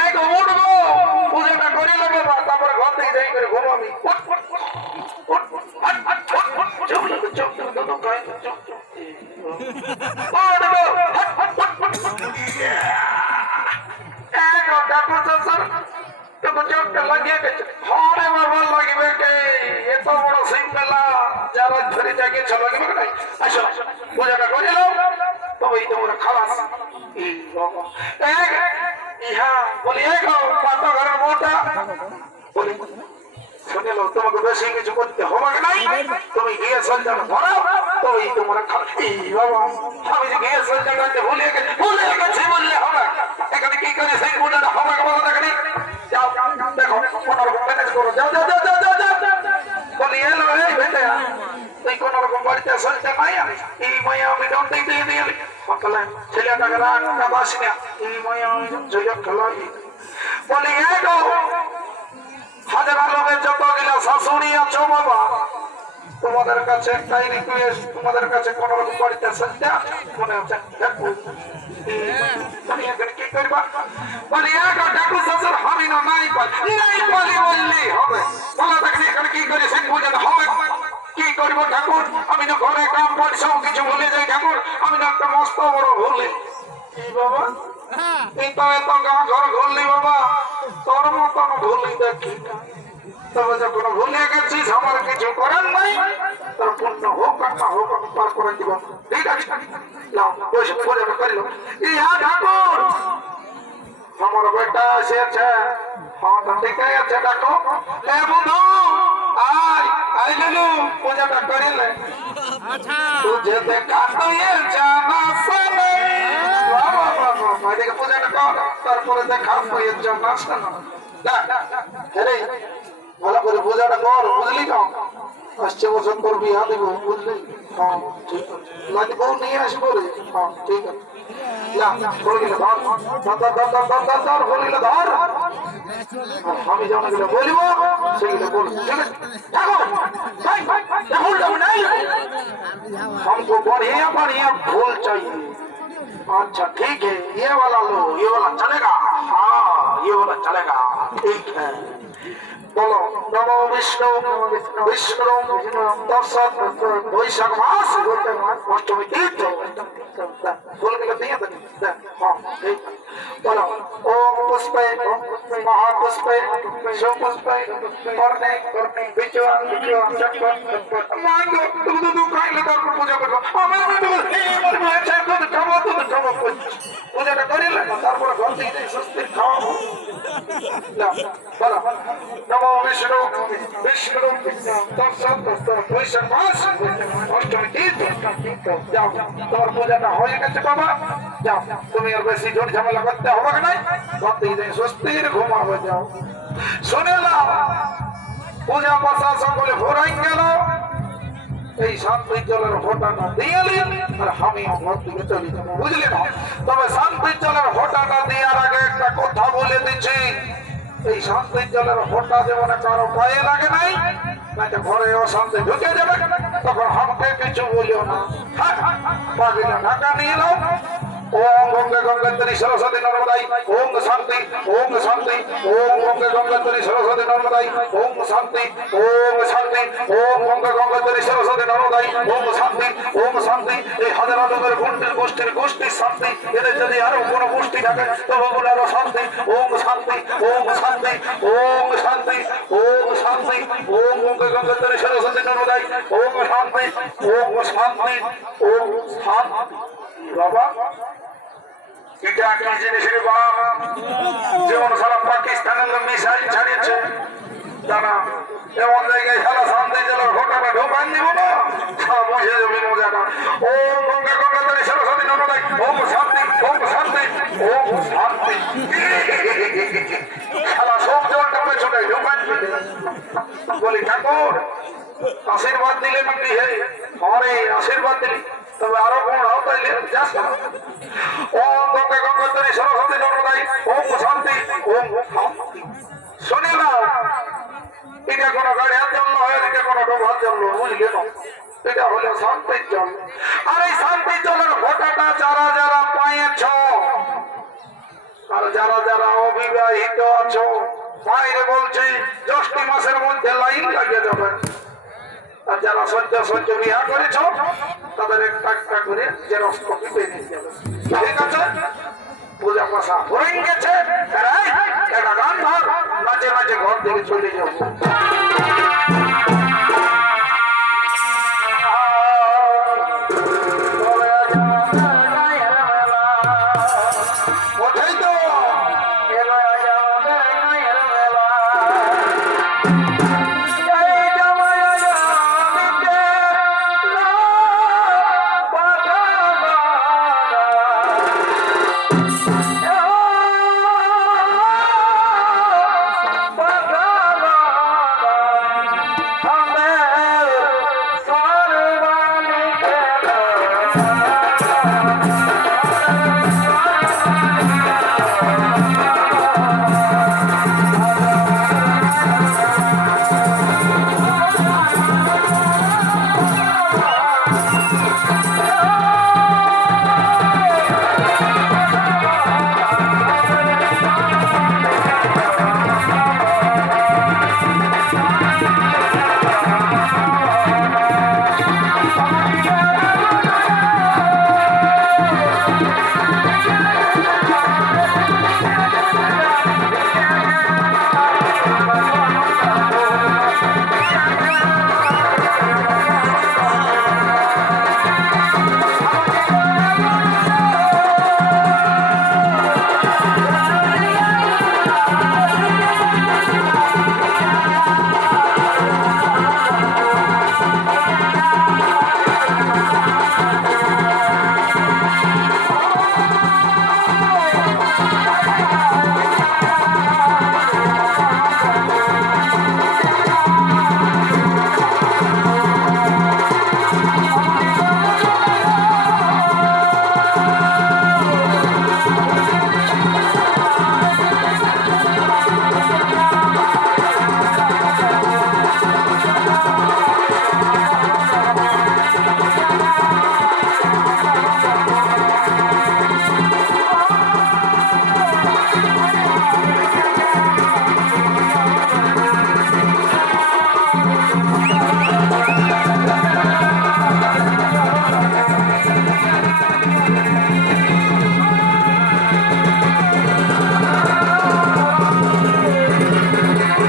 এক উঠবো পূজাটা করি লাগে তারপরে ঘর থেকে যাই করে ঘুমাবি লাগিয়ে গেছে হরে বাবা লাগবে কে এত বড় সিম্পলা যারা ধরে জাগিয়েছ লাগবে নাই আসো পূজাটা করে নাও তবেই তোমরা খালাস ইহা বলি কত ঘরের মোটা বলি শুনে লো তোমাকে বেশি কিছু করতে হবে নাই তুমি গিয়ে সলজানো ধরাও তবেই তোমরা খালাস বাবা আমি যে গিয়ে সলজানো ভুলে গেছি বললে হবে এখানে কি করে সেই পূজাটা হবে বলো দেখেনি যাও দেখো কোনরকম ম্যানেজ করো যাও যাও যাও যাও যাও বলি এলো এই বেটা তুই কোনরকম বাড়িতে চলতে নাই এই মায়া আমি দৌড়তে দিয়ে দিয়ে সকালে ছেলেটাকে রাগ না বাসি না এই মায়া আমি জয় খেলাই বলি এগো হাজার লোকের যত গেলা শাশুড়ি আছো বাবা তোমাদের কাছে একটাই রিকোয়েস্ট তোমাদের কাছে কোনরকম বাড়িতে চলতে মনে হচ্ছে দেখো কি করবা বলি এগো ঠাকুর শ্বশুর আমি না নাই বলি বললেই হবে বলা দেখি এখানে কি করে সেই পূজাটা হবে কি করবো ঠাকুর আমি তো ঘরে কাম করি সব কিছু ভুলে যাই ঠাকুর আমি তো একটা মস্ত বড় ভুলি কি বাবা এই তো এত গা ঘর ঘুরলি বাবা তোর মতন ভুলি দেখি তবে যখন ভুলে গেছিস আমার কিছু করার নাই তোর পূর্ণ হোক আর না হোক আমি পার করে দিব ঠিক আছে পয়সা পূজাটা করিল ইহা ঠাকুর আমার বেটা এসেছে হ্যাঁ ঠিক আছে ডাকো এ বন্ধু আয় আয় লুলু পূজাটা করিলে তুঝে দেখা তো এ জানা সনে বাবা বাবা এদিকে পূজাটা কর তারপরে দেখা তো এ জানা সনে হ্যাঁ ভালো করে পূজাটা কর বুঝলি না আসছে বছর তোর বিয়া দিব বুঝলি হ্যাঁ ঠিক আছে লাজি বউ নিয়ে আসবো রে হ্যাঁ ঠিক আছে আমি যেমন বলবো সেগুলো বলবো हमको बढ़िया बढ़िया फूल चाहिए अच्छा ठीक है ये वाला लो ये वाला चलेगा हाँ ये वाला चलेगा ठीक है बोलो नमो विष्णु विष्णु दर्शन वैशाख मास अष्टमी तीर्थ फूल के लिए हाँ ठीक बोलो ओम पुष्पे महापुष्पे सुपुष्पे करने बिचवा चक्कर मांगो तुम काई लगा पूजा करो हमें पूजाটা করিলে তারপরে ঘর থেকে সুস্থ খাওয়াবো বলো নমো বিষ্ণু বিষ্ণু দর্শন বৈশাখ মাস অষ্টমী তিথি যাও তোমার পূজাটা হয়ে গেছে বাবা যাও তুমি আর বেশি ঝোট ঝামেলা করতে হবে না ঘর থেকে সুস্থির ঘুমাবে যাও শুনে নাও পূজা পাশা সকলে ভোরাই গেল এই শান্তির জলের ফোঁটাটা দিয়ে আর আমিও ঘর থেকে চলে যাবো বুঝলি না তবে শান্তির জলের ফোঁটাটা দেওয়ার আগে একটা কথা বলে দিচ্ছি এই শান্তির জলের ফোঁটা যেমন কারো পায়ে লাগে নাই ঘরে অশান্তি ঢুকে যাবে তখন আমাকে কিছু বলিও না পাখিটা ঢাকা নিয়ে নাও ओम गंगे गंगोत्री सरस्वती नर्मदाई ओम शांति ओम शांति ओम गंगे गंगोत्री सरस्वती नर्मदाई ओम शांति ओम शांति ओम गंगे गंगोत्री सरस्वती नर्मदाई ओम शांति এই হাজার লোকের গোষ্ঠীর গোষ্ঠীর শান্তি এদের যদি আরো কোনো গোষ্ঠী থাকে তবে বলে আরো শান্তি ওম শান্তি ওম শান্তি ওম শান্তি ওম শান্তি ওম গঙ্গে গঙ্গোত্রী সরস্বতী নর্মদাই ওম শান্তি ওম শান্তি বাবা এটা কি জিনিসের বাপ যেমন সারা পাকিস্তানের মিসাইল ছাড়িয়েছে জানা এমন জায়গায় সারা শান্তি জলের ঘটনা ঢোকান দিব না বুঝে যাবে মজাটা ওম গঙ্গা গঙ্গোত্রী সরস্বতী নর্মদাই ওম শান্তি ওম শান্তি ওম শান্তি সারা সব জলটা পেছনে ঢোকান বলি ঠাকুর আশীর্বাদ দিলে নাকি হে হরে আশীর্বাদ দিলি তবে আরো কোন তাইলে যাস ওম গঙ্গা গঙ্গোত্রী সরস্বতী নর্মদাই ওম শান্তি ওম শান্তি শুনে নাও এটা কোনো গাড়ির জল নয় এটা কোনো ডোবার জল বুঝলে না এটা হলো শান্তির জল আর এই শান্তির জলের ফোঁটাটা যারা যারা পাইয়েছ আর যারা যারা অবিবাহিত আছো বাইরে বলছি জ্যৈষ্ঠ মাসের মধ্যে লাইন লাগিয়ে যাবে। আর যারা সদ্য সদ্য বিয়া করেছ তাদের একটা একটা করে জেরক্স কপি পেয়ে যাবে। ঠিক আছে? পূজা পাশা হয়ে গেছে। একটা গান ধর মাঝে মাঝে ঘর থেকে চলে যাবো।